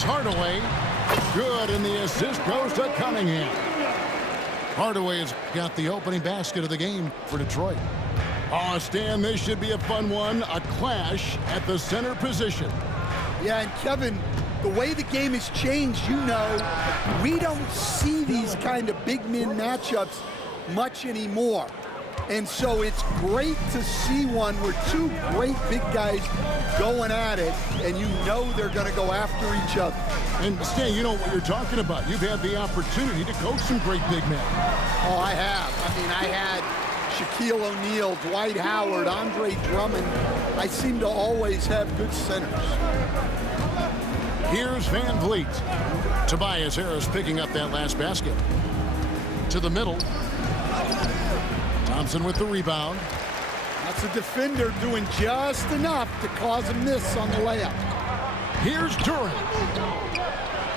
Here's Hardaway. Good, and the assist goes to Cunningham. Hardaway has got the opening basket of the game for Detroit. Oh, Stan, this should be a fun one. A clash at the center position. Yeah, and Kevin, the way the game has changed, we don't see these kind of big men matchups much anymore. And so it's great to see one where two great big guys going at it, and they're going to go after each other. And Stan, you know what you're talking about. You've had the opportunity to coach some great big men. Oh, I have. I had Shaquille O'Neal, Dwight Howard, Andre Drummond. I seem to always have good centers. Here's Van Vliet. Tobias Harris picking up that last basket. To the middle. Thompson with the rebound. That's a defender doing just enough to cause a miss on the layup. Here's Duren.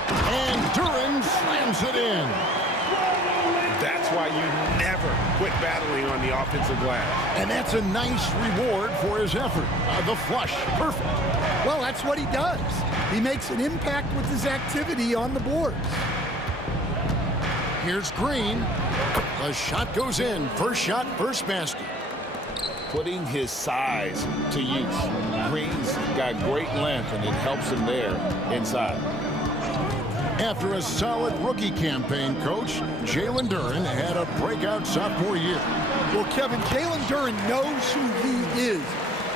And Duren slams it in. That's why you never quit battling on the offensive glass. And that's a nice reward for his effort. The flush, perfect. Well, that's what he does. He makes an impact with his activity on the boards. Here's Green. The shot goes in. First shot, first basket. Putting his size to use. Green's got great length, and it helps him there inside. After a solid rookie campaign, Coach, Jalen Duren had a breakout sophomore year. Well, Kevin, Jalen Duren knows who he is.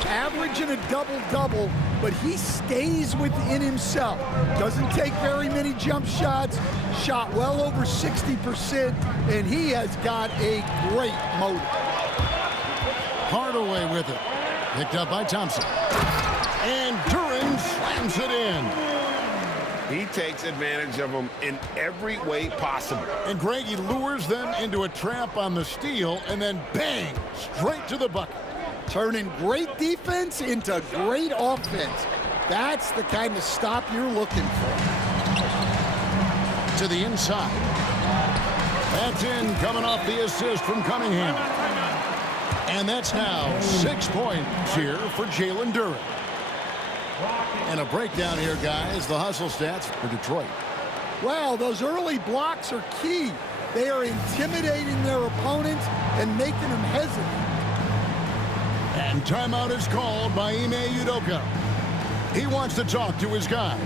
Averaging a double-double, but he stays within himself. Doesn't take very many jump shots, shot well over 60%, and he has got a great motor. Hardaway with it. Picked up by Thompson. And Duren slams it in. He takes advantage of them in every way possible. And Greg, he lures them into a trap on the steal, and then bang, straight to the bucket. Turning great defense into great offense. That's the kind of stop you're looking for. To the inside. That's in, coming off the assist from Cunningham. And that's now 6 points here for Jalen Duren. And a breakdown here, guys. The hustle stats for Detroit. Well, those early blocks are key. They are intimidating their opponents and making them hesitant. And timeout is called by Ime Udoka. He wants to talk to his guys.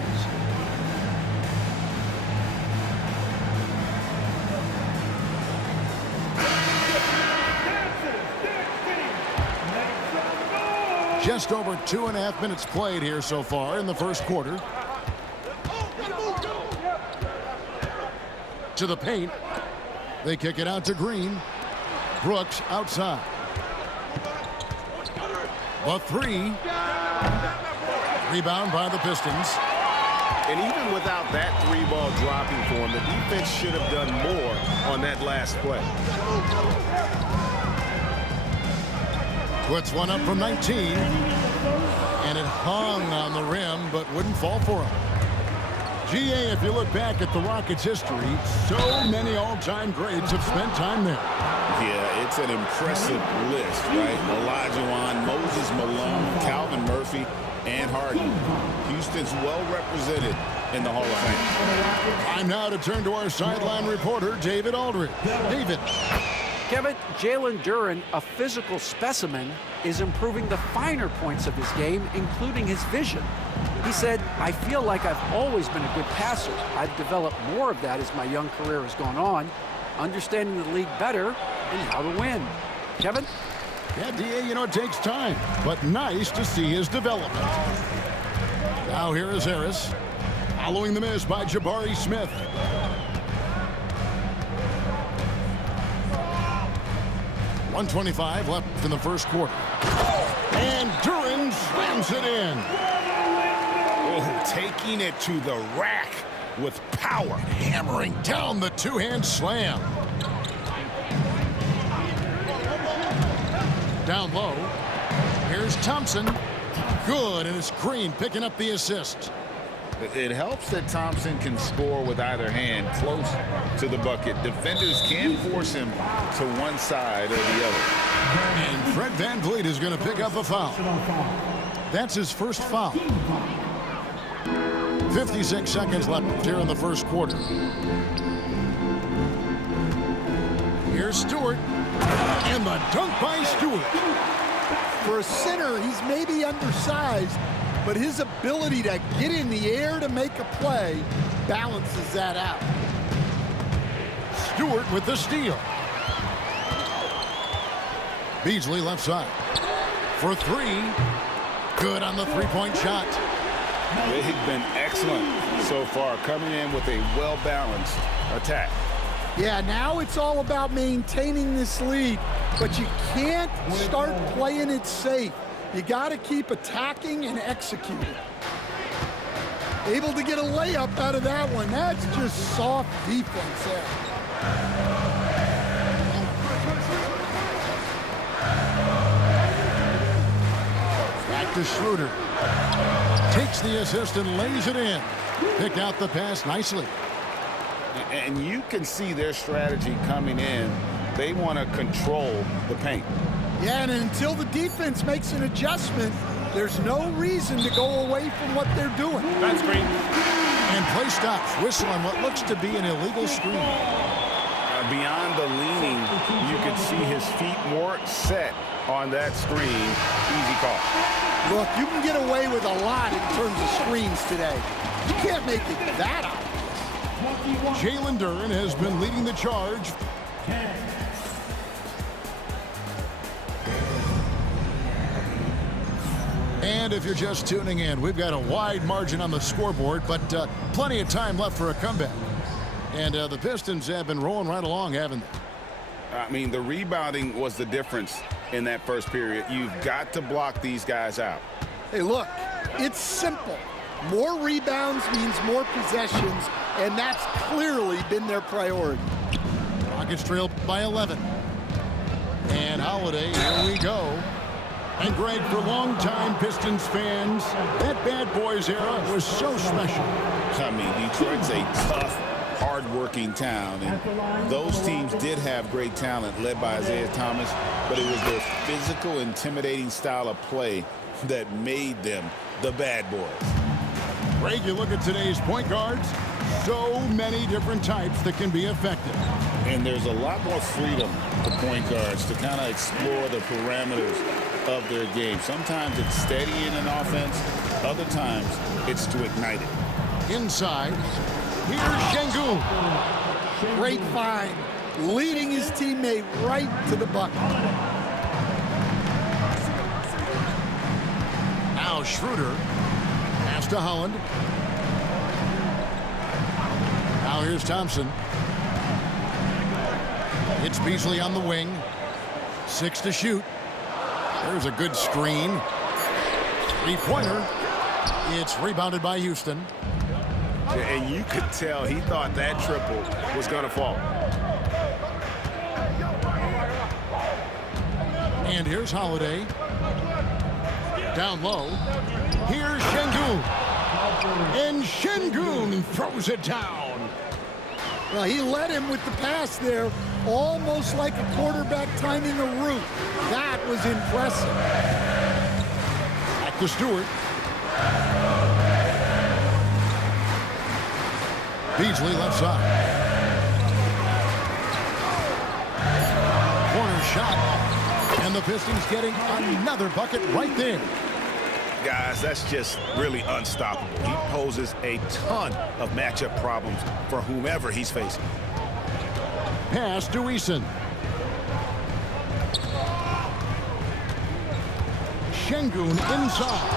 Just over 2.5 minutes played here so far in the first quarter. To the paint. They kick it out to Green. Brooks outside. The three. Rebound by the Pistons. And even without that three-ball dropping for him, the defense should have done more on that last play. Puts one up from 19. And it hung on the rim, but wouldn't fall for him. GA, if you look back at the Rockets' history, so many all-time greats have spent time there. Yeah, it's an impressive list, right? Olajuwon, Moses Malone, Calvin Murphy, and Harden. Houston's well represented in the Hall of Fame. Time now to turn to our sideline reporter, David Aldridge. David. Kevin, Jalen Duren, a physical specimen, is improving the finer points of his game, including his vision. He said, I feel like I've always been a good passer. I've developed more of that as my young career has gone on, understanding the league better and how to win. Kevin? Yeah, DA, it takes time, but nice to see his development. Now here is Harris, following the miss by Jabari Smith. .125 left in the first quarter. And Duren slams it in. Oh, taking it to the rack with power. Hammering down the two-hand slam. Down low. Here's Thompson. Good, and it's Green picking up the assist. It helps that Thompson can score with either hand close to the bucket. Defenders can force him to one side or the other. And Fred VanVleet is going to pick up a foul. That's his first foul. 56 seconds left here in the first quarter. Here's Stewart. And the dunk by Stewart. For a center, he's maybe undersized, but his ability to get in the air to make a play balances that out. Stewart with the steal. Beasley left side. For three. Good on the three-point shot. They've been excellent so far, coming in with a well-balanced attack. Yeah, now it's all about maintaining this lead, but you can't start playing it safe. You got to keep attacking and executing. Able to get a layup out of that one. That's just soft defense there. Back to Schroeder. Takes the assist and lays it in. Picked out the pass nicely. And you can see their strategy coming in. They want to control the paint. Yeah, and until the defense makes an adjustment, there's no reason to go away from what they're doing. That's great. And play stops. Whistle on what looks to be an illegal screen. Beyond the leaning, you can see his feet more set on that screen. Easy call. Look, you can get away with a lot in terms of screens today. You can't make it that obvious. Jalen Duren has been leading the charge. And if you're just tuning in, we've got a wide margin on the scoreboard, but plenty of time left for a comeback. And the Pistons have been rolling right along, haven't they? I mean, the rebounding was the difference in that first period. You've got to block these guys out. Hey, look, it's simple. More rebounds means more possessions, and that's clearly been their priority. Rockets trail by 11. And Holiday, here we go. And Greg, for longtime Pistons fans, that Bad Boys era was so special. I mean, Detroit's a tough, hard-working town, and those teams did have great talent led by Isaiah Thomas, but it was their physical, intimidating style of play that made them the Bad Boys. Greg, you look at today's point guards, so many different types that can be effective. And there's a lot more freedom for point guards to kind of explore the parameters of their game. Sometimes it's steadying an offense. Other times it's to ignite it. Inside, here's Şengün. Great find, leading his teammate right to the bucket. Now Schroeder. Pass to Holland. Now here's Thompson. It's Beasley on the wing. 6 to shoot. There's a good screen. Three-pointer. It's rebounded by Houston. And you could tell he thought that triple was going to fall. And here's Holiday. Down low. Here's Şengün. And Şengün throws it down. Well, he led him with the pass there, almost like a quarterback timing a route. That was impressive. Back to Stewart. Beasley left side. Corner shot. And the Pistons getting another bucket right there. Guys, that's just really unstoppable. He poses a ton of matchup problems for whomever he's facing. Pass to Eason. Şengün inside.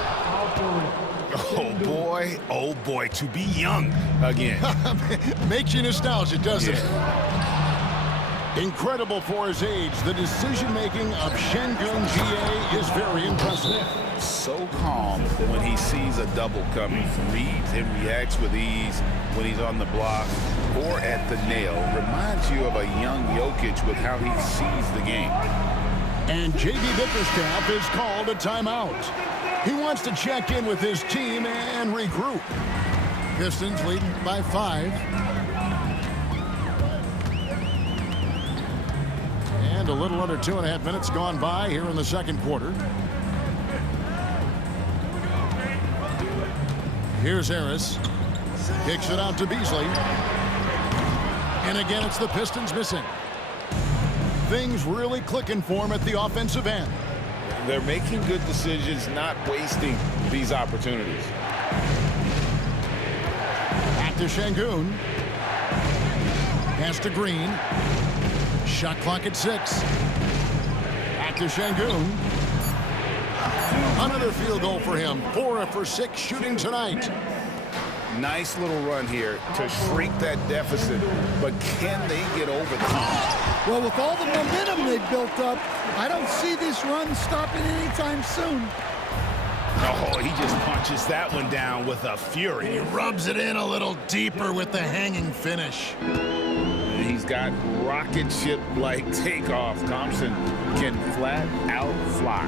Oh boy, to be young again. Makes you nostalgic, doesn't it? Incredible for his age. The decision-making of Şengün GA is very impressive. So calm when he sees a double coming. Reads and reacts with ease when he's on the block or at the nail. Reminds you of a young Jokic with how he sees the game. And J.B. Bickerstaff has called a timeout. He wants to check in with his team and regroup. Pistons leading by 5. And a little under 2.5 minutes gone by here in the second quarter. Here's Harris. Kicks it out to Beasley. And again, it's the Pistons missing. Things really clicking for him at the offensive end. They're making good decisions, not wasting these opportunities. Back to Şengün. Pass to Green. Shot clock at 6. Back to Şengün. Another field goal for him. 4 for 6 shooting tonight. Nice little run here to shrink that deficit, but can they get over the hump? Well, with all the momentum they've built up, I don't see this run stopping anytime soon. Oh, he just punches that one down with a fury. He rubs it in a little deeper with the hanging finish. He's got rocket ship-like takeoff. Thompson can flat out fly.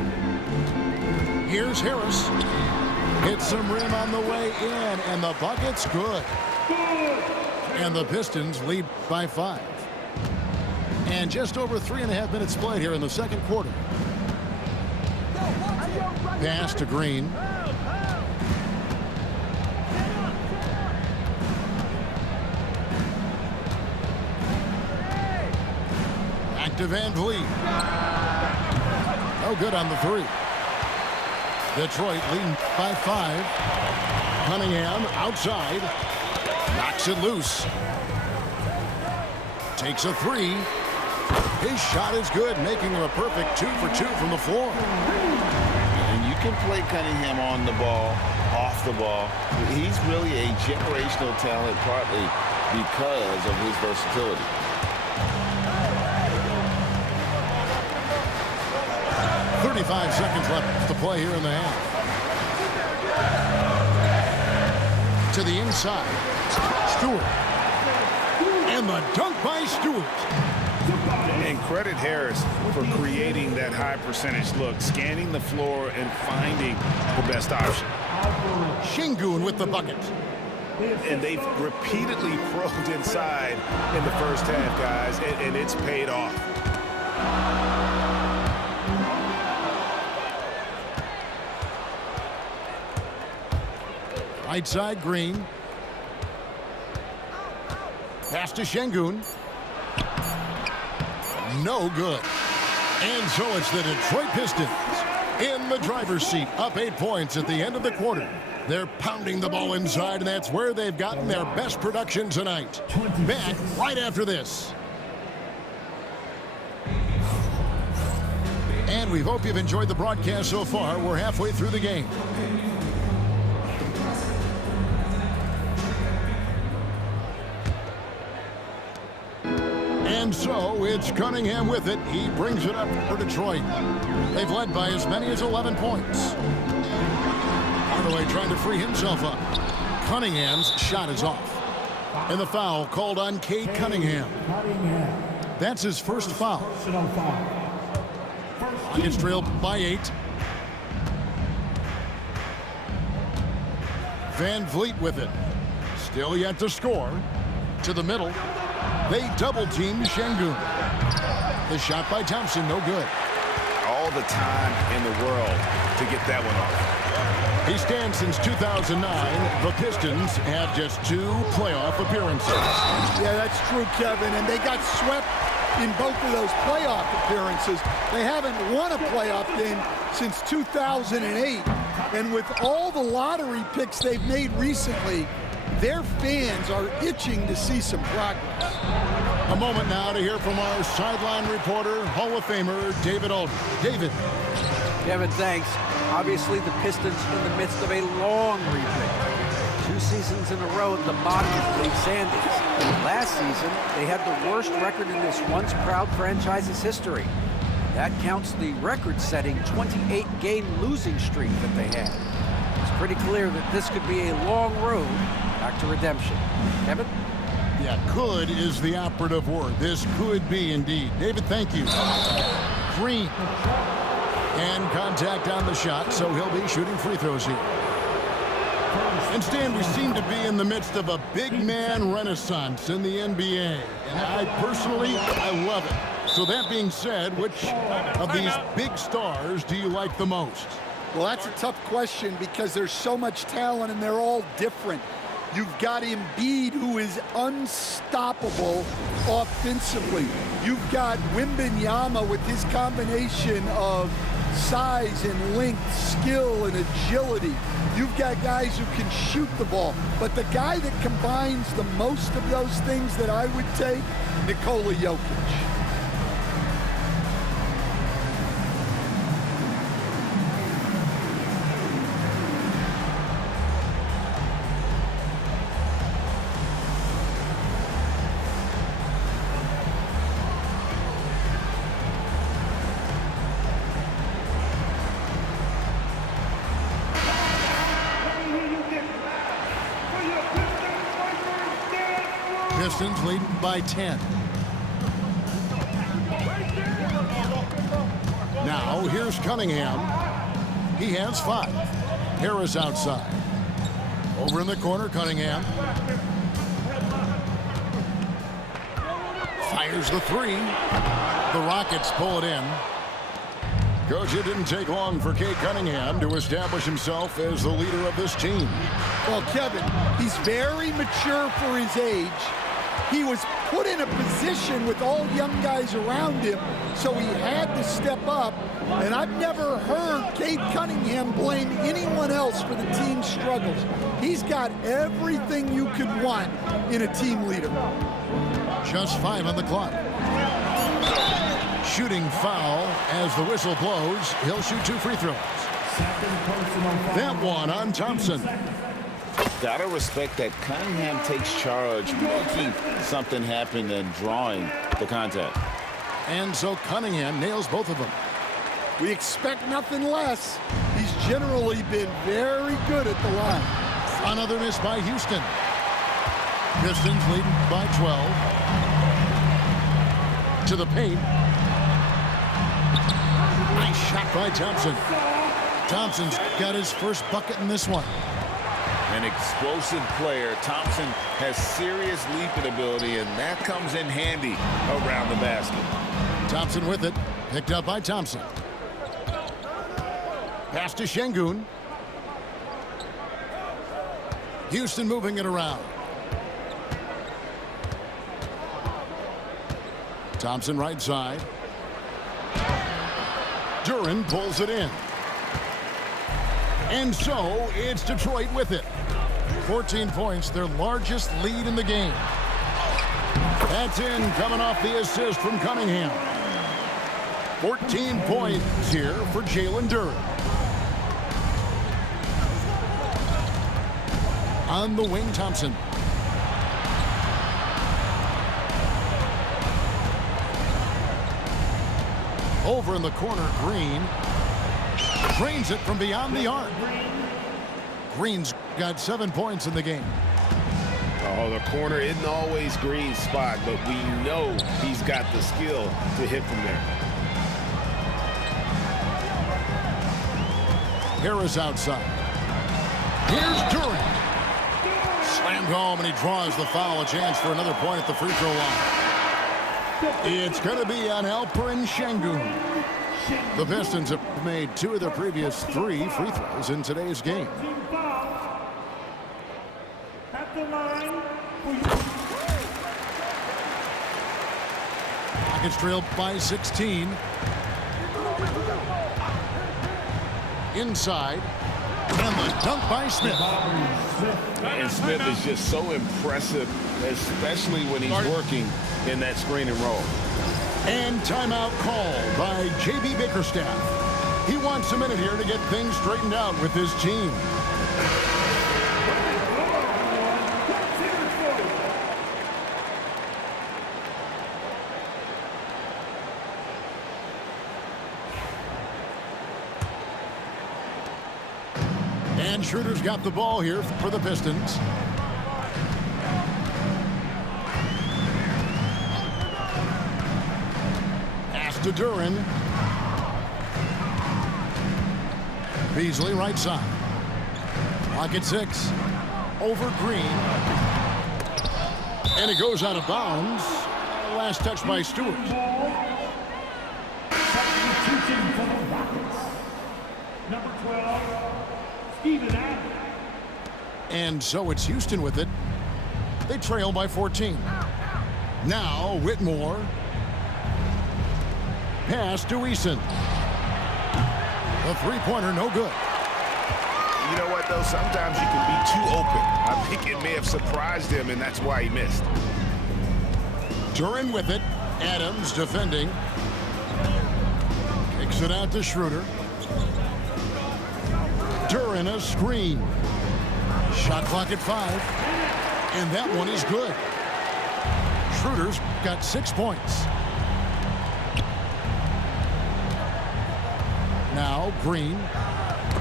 Here's Harris. Hits some rim on the way in, and the bucket's good. And the Pistons lead by 5. And just over 3.5 minutes played here in the second quarter. Pass to Green. Back to Van Vliet. No good on the 3. Detroit leading by 5. Cunningham outside. Knocks it loose. Takes a 3. His shot is good, making him a perfect 2 for 2 from the floor. And you can play Cunningham on the ball, off the ball. He's really a generational talent, partly because of his versatility. .35 seconds left to play here in the half. To the inside. Stewart. And the dunk by Stewart. And credit Harris for creating that high percentage look, scanning the floor and finding the best option. Şengün with the bucket. And they've repeatedly probed inside in the first half, guys, and it's paid off. Right side, Green. Pass to Şengün. No good. And so it's the Detroit Pistons in the driver's seat, up 8 points at the end of the quarter. They're pounding the ball inside, and that's where they've gotten their best production tonight. Back right after this. And we hope you've enjoyed the broadcast so far. We're halfway through the game. And so it's Cunningham with it. He brings it up for Detroit. They've led by as many as 11 points. Hardaway trying to free himself up. Cunningham's shot is off. And the foul called on Cade Cunningham. That's his first foul. Rockets trailed by 8. Van Vliet with it. Still yet to score. To the middle. They double-team Şengün. The shot by Thompson, no good. All the time in the world to get that one off. He stands since 2009. The Pistons have just 2 playoff appearances. Yeah, that's true, Kevin. And they got swept in both of those playoff appearances. They haven't won a playoff game since 2008. And with all the lottery picks they've made recently, their fans are itching to see some progress. A moment now to hear from our sideline reporter, Hall of Famer David Aldridge. David. Kevin, thanks. Obviously, the Pistons in the midst of a long rebuild. 2 seasons in a row at the bottom of the league standings. Last season, they had the worst record in this once proud franchise's history. That counts the record-setting 28-game losing streak that they had. It's pretty clear that this could be a long road back to redemption. Kevin? Yeah, could is the operative word. This could be indeed. David, thank you. Green. And contact on the shot, so he'll be shooting free throws here. And Stan, we seem to be in the midst of a big man renaissance in the NBA. And I love it. So that being said, which of these big stars do you like the most? Well, that's a tough question because there's so much talent and they're all different. You've got Embiid, who is unstoppable offensively. You've got Wembanyama with his combination of size and length, skill and agility. You've got guys who can shoot the ball. But the guy that combines the most of those things that I would take, Nikola Jokic. Pistons leading by 10. Now here's Cunningham. He has 5. Harris outside. Over in the corner, Cunningham. Fires the 3. The Rockets pull it in. Coach, it didn't take long for Cade Cunningham to establish himself as the leader of this team. Well, Kevin, he's very mature for his age. He was put in a position with all young guys around him, so he had to step up. And I've never heard Cade Cunningham blame anyone else for the team's struggles. He's got everything you could want in a team leader. Just 5 on the clock. Shooting foul as the whistle blows. He'll shoot 2 free throws. That one on Thompson. Gotta respect that Cunningham takes charge, making something happen and drawing the contact. And so Cunningham nails both of them. We expect nothing less. He's generally been very good at the line. Another miss by Houston. Pistons leading by 12. To the paint. Nice shot by Thompson. Thompson's got his first bucket in this one. An explosive player. Thompson has serious leaping ability, and that comes in handy around the basket. Thompson with it. Picked up by Thompson. Pass to Şengün. Houston moving it around. Thompson right side. Duren pulls it in. And so it's Detroit with it. 14 points, their largest lead in the game. That's in, coming off the assist from Cunningham. 14 points here for Jalen Duren. On the wing, Thompson. Over in the corner, Green. Drains it from beyond the arc. Green's got 7 points in the game. Oh, the corner isn't always Green's spot, but we know he's got the skill to hit from there. Harris outside. Here's Duren. Slammed home, and he draws the foul. A chance for another point at the free throw line. It's going to be on Alperen Şengün. The Pistons have made 2 of their previous 3 free throws in today's game. Rockets trail by 16. Inside. And the dunk by Smith. And Smith is just so impressive, especially when he's working in that screen and roll. And timeout called by J.B. Bickerstaff. He wants a minute here to get things straightened out with his team. And Schroeder's got the ball here for the Pistons. To Duren. Beasley right side. Clock at 6. Over Green. And it goes out of bounds. Last touch by Stewart. Substitution for the Rockets. Number 12, Steven Adams. And so it's Houston with it. They trail by 14. Now Whitmore. Pass to Eason. The three-pointer no good. You know what, though? Sometimes you can be too open. I think it may have surprised him, and that's why he missed. Duran with it. Adams defending. Kicks it out to Schroeder. Duran a screen. Shot clock at 5. And that one is good. Schroeder's got 6 points. Now Green.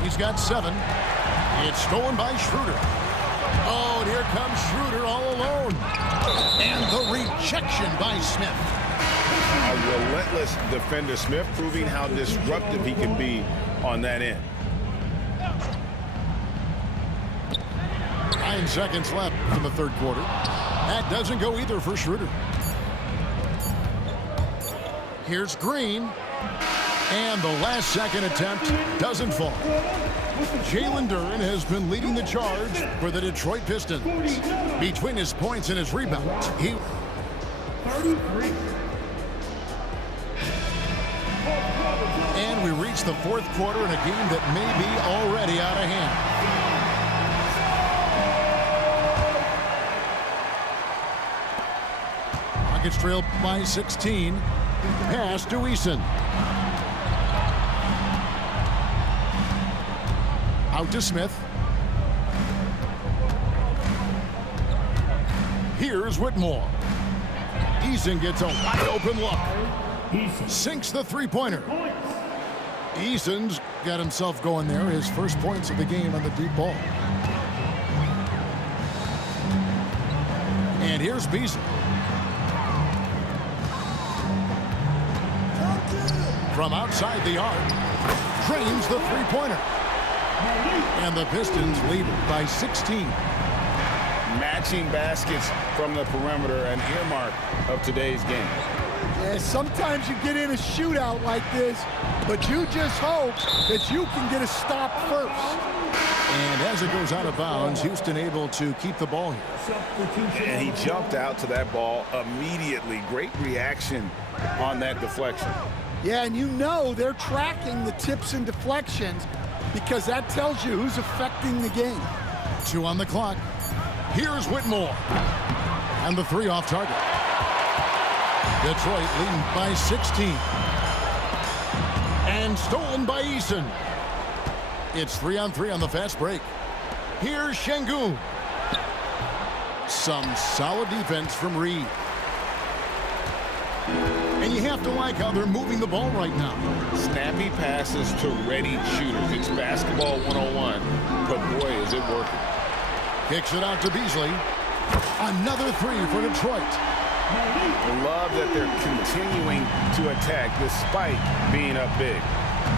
He's got 7. It's stolen by Schroeder. Oh, and here comes Schroeder all alone. And the rejection by Smith. A relentless defender. Smith proving how disruptive he can be on that end. 9 seconds left in the third quarter. That doesn't go either for Schroeder. Here's Green. And the last second attempt doesn't fall. Jalen Duran has been leading the charge for the Detroit Pistons. Between his points and his rebounds, he... 33. And we reach the fourth quarter in a game that may be already out of hand. Rockets trail by 16. Pass to Eason. Out to Smith. Here's Whitmore. Eason gets a wide open look. Sinks the three-pointer. Eason's got himself going there. His first points of the game on the deep ball. And here's Beasley. From outside the arc. Drains the three-pointer. And the Pistons lead by 16. Matching baskets from the perimeter, an earmark of today's game. Yeah, sometimes you get in a shootout like this, but you just hope that you can get a stop first. And as it goes out of bounds, Houston able to keep the ball here. And he jumped out to that ball immediately. Great reaction on that deflection. Yeah, and you know they're tracking the tips and deflections because that tells you who's affecting the game. 2 on the clock. Here's Whitmore. And the 3 off target. Detroit leading by 16. And stolen by Eason. It's 3-on-3 on the fast break. Here's Şengün. Some solid defense from Reed. And you have to like how they're moving the ball right now. Snappy passes to ready shooters. It's basketball 101, but boy, is it working. Kicks it out to Beasley. Another 3 for Detroit. Love that they're continuing to attack despite being up big.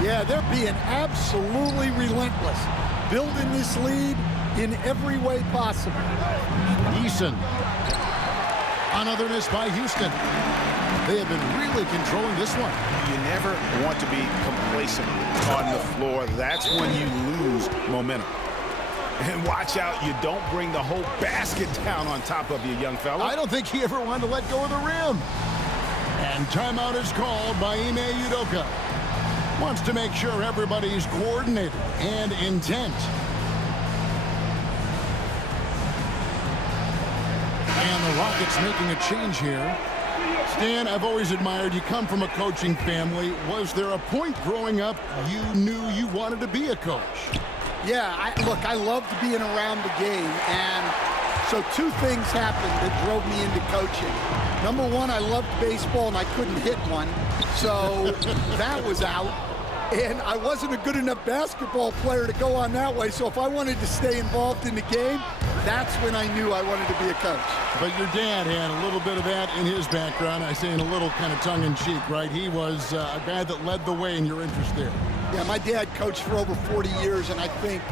Yeah, they're being absolutely relentless, building this lead in every way possible. Eason. Another miss by Houston. They have been really controlling this one. You never want to be complacent on the floor. That's when you lose momentum. And watch out, you don't bring the whole basket down on top of you, young fella. I don't think he ever wanted to let go of the rim. And timeout is called by Ime Udoka. Wants to make sure everybody's coordinated and intent. And the Rockets making a change here. Stan, I've always admired you. Come from a coaching family. Was there a point growing up you knew you wanted to be a coach? Yeah, look, I loved being around the game, and so 2 things happened that drove me into coaching. Number 1, I loved baseball, and I couldn't hit one, so that was out. And I wasn't a good enough basketball player to go on that way, so if I wanted to stay involved in the game, that's when I knew I wanted to be a coach. But your dad had a little bit of that in his background. I say in a little kind of tongue-in-cheek, right? He was a guy that led the way in your interest there. Yeah, my dad coached for over 40 years, and I think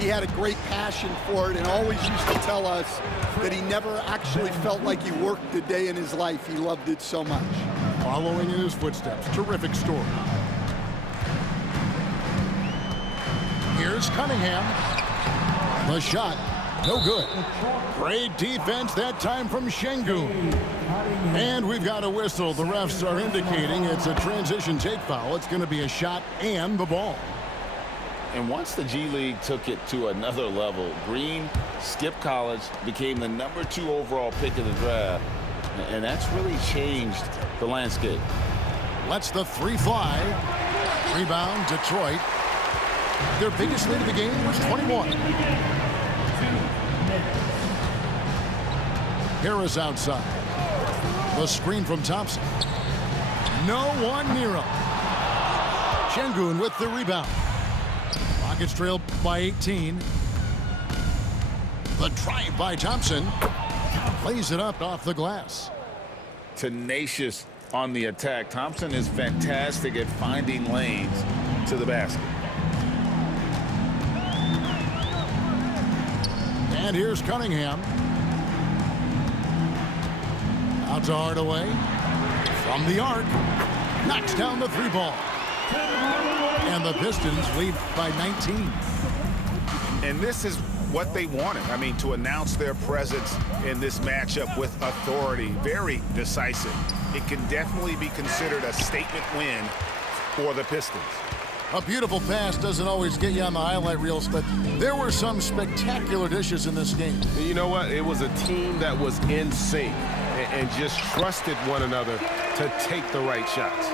he had a great passion for it and always used to tell us that he never actually felt like he worked a day in his life. He loved it so much. Following in his footsteps. Terrific story. Here's Cunningham. The shot No good. Great defense that time from Şengün. And we've got a whistle. The refs are indicating it's a transition take foul. It's going to be a shot and the ball. And once the G League took it to another level, Green skipped college, became the #2 overall pick in the draft, and that's really changed the landscape. Lets the three fly. Rebound, Detroit. Their biggest lead of the game was 21. Harris outside. The screen from Thompson. No one near him. Şengün with the rebound. Rockets trail by 18. The drive by Thompson. Plays it up off the glass. Tenacious on the attack. Thompson is fantastic at finding lanes to the basket. And here's Cunningham. Out to Hardaway. From the arc. Knocks down the three ball. And the Pistons lead by 19. And this is what they wanted. I mean, to announce their presence in this matchup with authority. Very decisive. It can definitely be considered a statement win for the Pistons. A beautiful pass doesn't always get you on the highlight reels, but there were some spectacular dishes in this game. You know what? It was a team that was in sync and just trusted one another to take the right shots.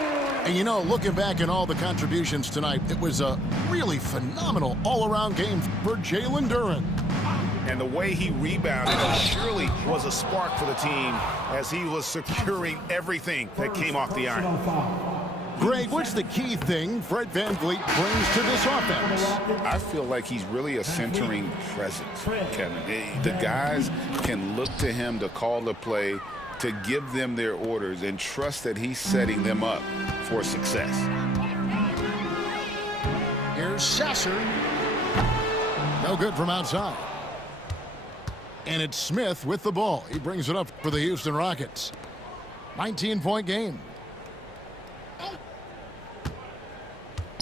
And you know, looking back at all the contributions tonight, it was a really phenomenal all-around game for Jalen Duren. And the way he rebounded surely was a spark for the team as he was securing everything that came off the iron. Greg, what's the key thing Fred VanVleet brings to this offense? I feel like he's really a centering presence, Kevin. The guys can look to him to call the play, to give them their orders, and trust that he's setting them up for success. Here's Sasser. No good from outside. And it's Smith with the ball. He brings it up for the Houston Rockets. 19-point game.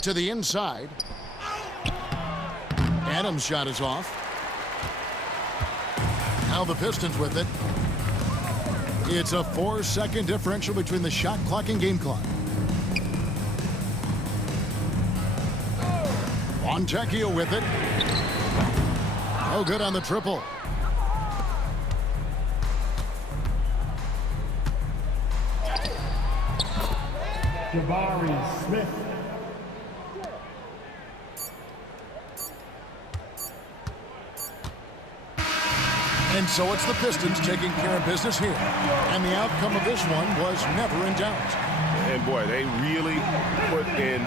To the inside. Adams' shot is off. Now the Pistons with it. It's a 4-second differential between the shot clock and game clock. Fontecchio with it. No good on the triple. Jabari Smith. And so it's the Pistons taking care of business here. And the outcome of this one was never in doubt. And boy, they really put in